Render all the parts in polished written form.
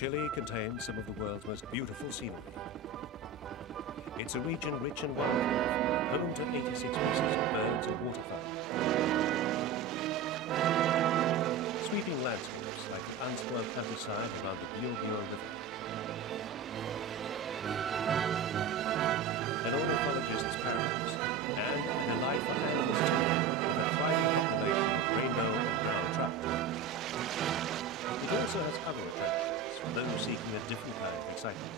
Chile contains some of the world's most beautiful scenery. It's a region rich in wildlife, home to 86 species of birds and waterfowl. Sweeping landscapes like the unspoiled countryside around the Biobío River. An ornithologist's paradise, and a delight for animals too, with a thriving population of rainbow and brown trout. It also has other attractions for those seeking a different kind of excitement.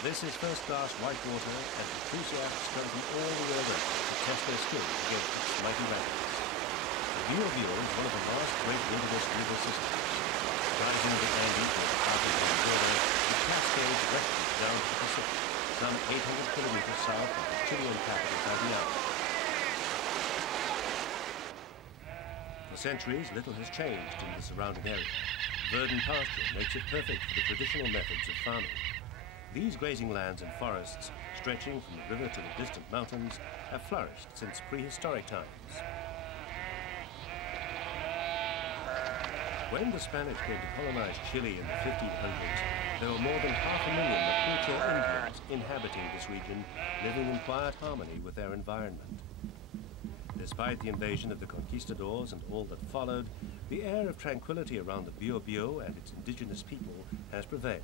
This is first-class whitewater, and enthusiasts come from all the way around to test their skills against its mighty rapids. The Biobío is one of the last great wilderness river systems. Rising the Andes or the Argentine border, it cascades westward down to the Pacific, some 800 kilometers south of the Chilean capital, Santiago. For centuries, little has changed in the surrounding area. Verdant pasture makes it perfect for the traditional methods of farming. These grazing lands and forests, stretching from the river to the distant mountains, have flourished since prehistoric times. When the Spanish came to colonize Chile in the 1500s, there were more than 500,000 Mapuche Indians inhabiting this region, living in quiet harmony with their environment. Despite the invasion of the conquistadors and all that followed, the air of tranquility around the Biobío and its indigenous people has prevailed.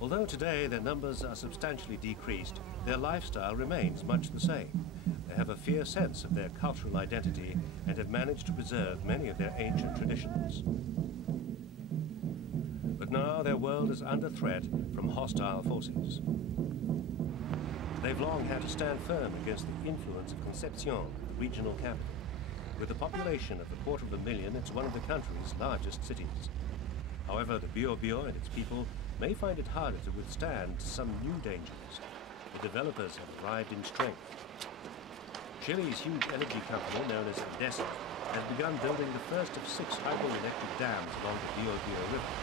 Although today their numbers are substantially decreased, their lifestyle remains much the same. They have a fierce sense of their cultural identity and have managed to preserve many of their ancient traditions. But now their world is under threat from hostile forces. They've long had to stand firm against the influence of Concepcion, the regional capital. With a population of 250,000, it's one of the country's largest cities. However, the Biobío and its people may find it harder to withstand some new dangers. The developers have arrived in strength. Chile's huge energy company, known as ENDESA, has begun building the first of 6 hydroelectric dams along the Biobío River.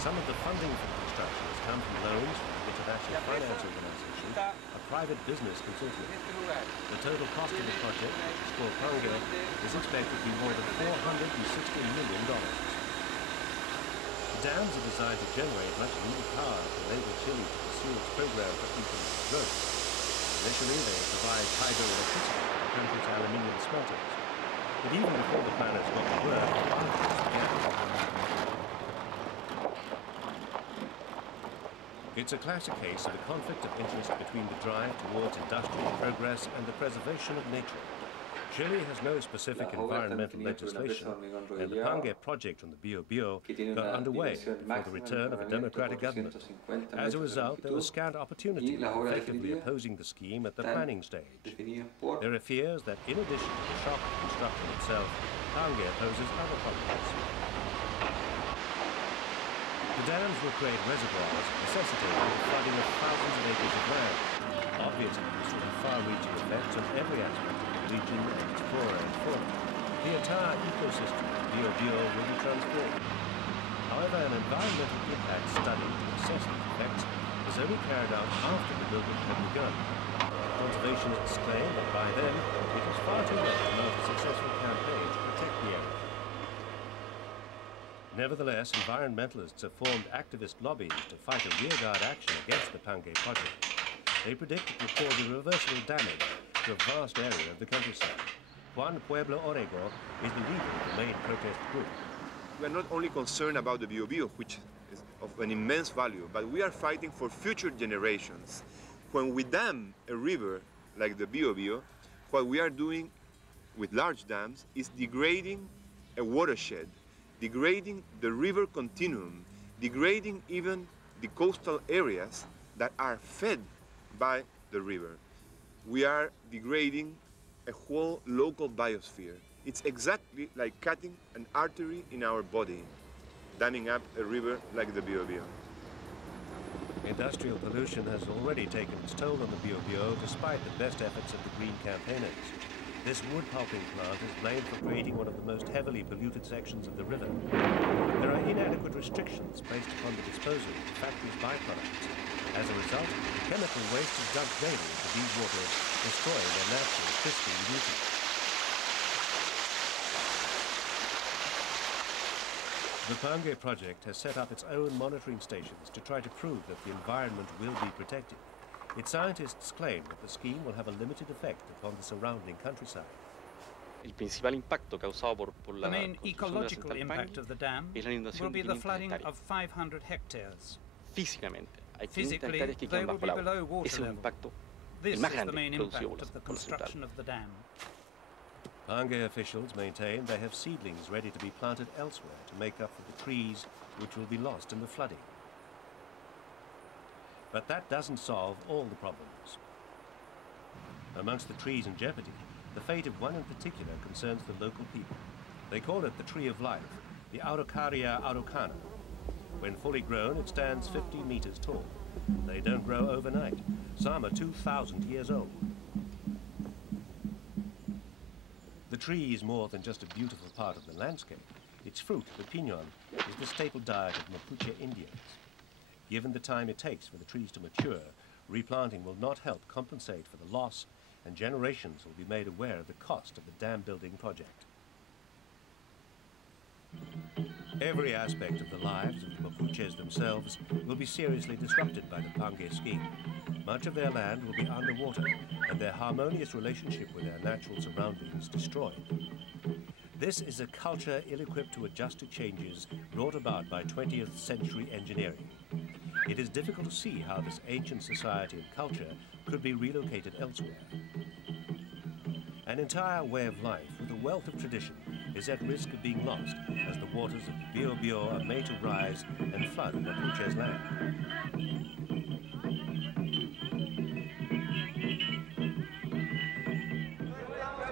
Some of the funding for the construction has come from loans from the International Finance Organization, a private business consortium. The total cost of the project, which is called Pangue, is expected to be more than $460 million. The dams are designed to generate much needed power to enable Chile to pursue its program for economic growth. Initially, they provide hydroelectricity for the country's aluminium smelters. But even before the planners got to work, arguments began. It's a classic case of a conflict of interest between the drive towards industrial progress and the preservation of nature. Chile has no specific environmental legislation, and the Pangue project on the Biobío got underway before the return of a democratic government. As a result, there was scant opportunity for effectively opposing the scheme at the planning stage. There are fears that in addition to the shock of construction itself, Pangue poses other problems. The dams will create reservoirs necessitating the flooding of thousands of acres of land. Obviously, this will have far-reaching effects on every aspect of the region and its flora and fauna. The entire ecosystem of the Biobío will be transformed. However, an environmental impact study to assess these effects was only carried out after the building had begun. Conservationists claim that by then it was far too late to mount a successful campaign to protect the area. Nevertheless, environmentalists have formed activist lobbies to fight a rearguard action against the Pangue project. They predict it will cause irreversible damage to a vast area of the countryside. Juan Pablo Orrego is the leader of the main protest group. We are not only concerned about the Biobío, which is of an immense value, but we are fighting for future generations. When we dam a river like the Biobío, what we are doing with large dams is degrading a watershed, degrading the river continuum, degrading even the coastal areas that are fed by the river. We are degrading a whole local biosphere. It's exactly like cutting an artery in our body, damming up a river like the Biobío. Industrial pollution has already taken its toll on the Biobío despite the best efforts of the green campaigners. This wood pulping plant is blamed for creating one of the most heavily polluted sections of the river. There are inadequate restrictions placed upon the disposal of the factory's byproducts. As a result, chemical waste is dumped daily into these waters, destroying their natural pristine beauty. The Pangue project has set up its own monitoring stations to try to prove that the environment will be protected. Its scientists claim that the scheme will have a limited effect upon the surrounding countryside. The main ecological impact of the dam will be the flooding of 500 hectares. Physically, they will be below water level. This is the main impact of the construction of the dam. Pangue officials maintain they have seedlings ready to be planted elsewhere to make up for the trees which will be lost in the flooding. But that doesn't solve all the problems. Amongst the trees in jeopardy, the fate of one in particular concerns the local people. They call it the Tree of Life, the Araucaria araucana. When fully grown, it stands 50 meters tall. They don't grow overnight. Some are 2,000 years old. The tree is more than just a beautiful part of the landscape. Its fruit, the pinon, is the staple diet of Mapuche Indians. Given the time it takes for the trees to mature, replanting will not help compensate for the loss, and generations will be made aware of the cost of the dam building project. Every aspect of the lives of the Mapuches themselves will be seriously disrupted by the Pangue scheme. Much of their land will be underwater and their harmonious relationship with their natural surroundings destroyed. This is a culture ill-equipped to adjust to changes brought about by 20th century engineering. It is difficult to see how this ancient society and culture could be relocated elsewhere. An entire way of life with a wealth of tradition is at risk of being lost as the waters of the Bio are made to rise and flood Mapuche's land.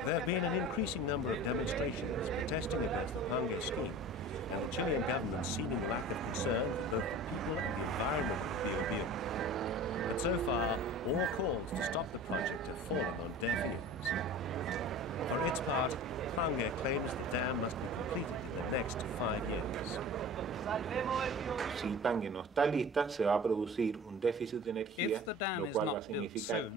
There have been an increasing number of demonstrations protesting against the Pangue scheme and the Chilean government's seeming lack of concern for both the people and the environment of Bio. But so far, all calls to stop the project have fallen on deaf ears. For its part, Pangue claims the dam must be completed in the next 5 years. Si Pangue no está lista, se va a producir un déficit de energía, lo cual va a significar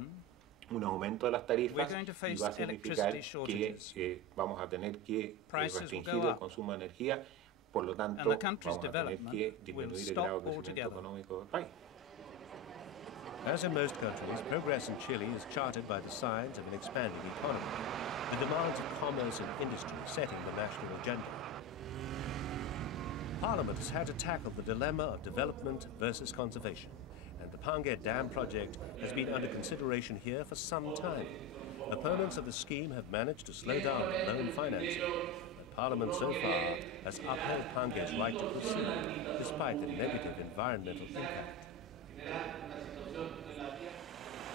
un aumento de las tarifas y va a significar que vamos a tener que restringir el consumo de energía, por lo tanto vamos a tener que disminuir el grado de crecimiento económico del país. As in most countries, progress in Chile is charted by the signs of an expanding economy, the demands of commerce and industry setting the national agenda. Parliament has had to tackle the dilemma of development versus conservation, and the Pangue Dam project has been under consideration here for some time. Opponents of the scheme have managed to slow down the loan financing, but Parliament so far has upheld Pangue's right to proceed, despite the negative environmental impact.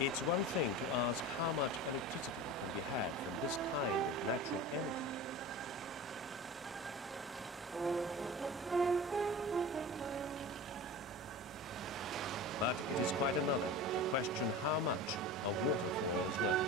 It's one thing to ask how much electricity can be had from this kind of natural energy. But it is quite another to question how much a waterfowl is worth.